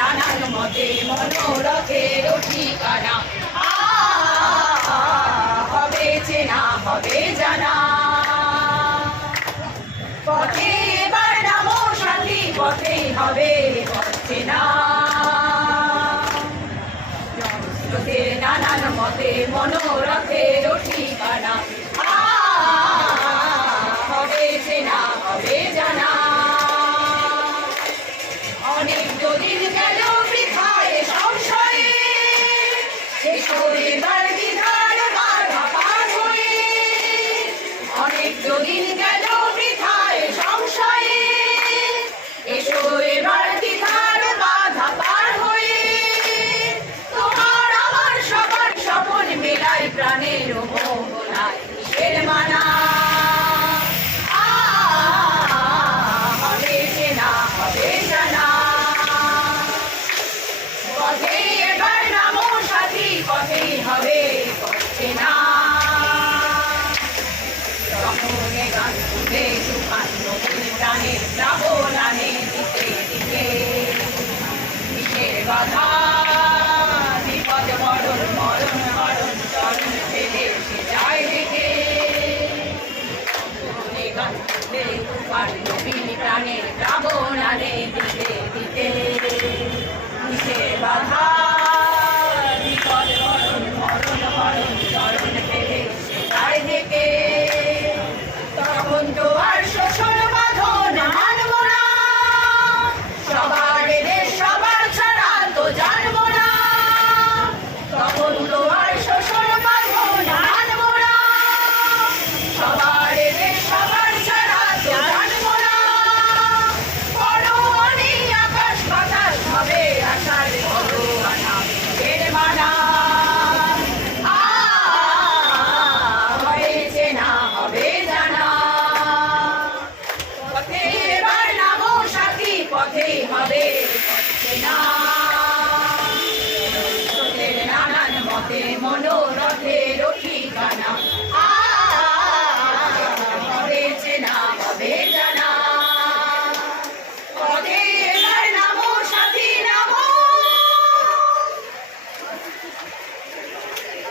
নানান মতে মনোরথের ঠিকানা হবে চেনা হবে জানা পথে এবার নামো সাথী পথেই হবে পথ চেনা নানান মতে মনোরথের ঠিকানা হবে চেনা হবে জানা অনেক দিন গেল বৃথায় সংশয়ে এসো এবার বিধার বাধা পার হয়ে অনেক দিন গেল বৃথায় সংশয়ে এসো এবার বিধার বাধা পার হয়ে তোমার আমার সবার স্বপন মেলায় প্রাণের মোহনায় কিসের মানা হবে চেনা হবে জানা পথেই এবার নামো সাথী পথেই হবে পথ চেনা রমণে গান তুলে সুখান নবীন প্রাণের প্লাবনানে দিতে দিতে কিসের বাধা বিপদ মরণ মরণ মরণ চরণ ফেলে সে যায় রেখে গান তুলে সুখান নবীন প্রাণের প্লাবনানে দিতে দিতে কিসের বাধা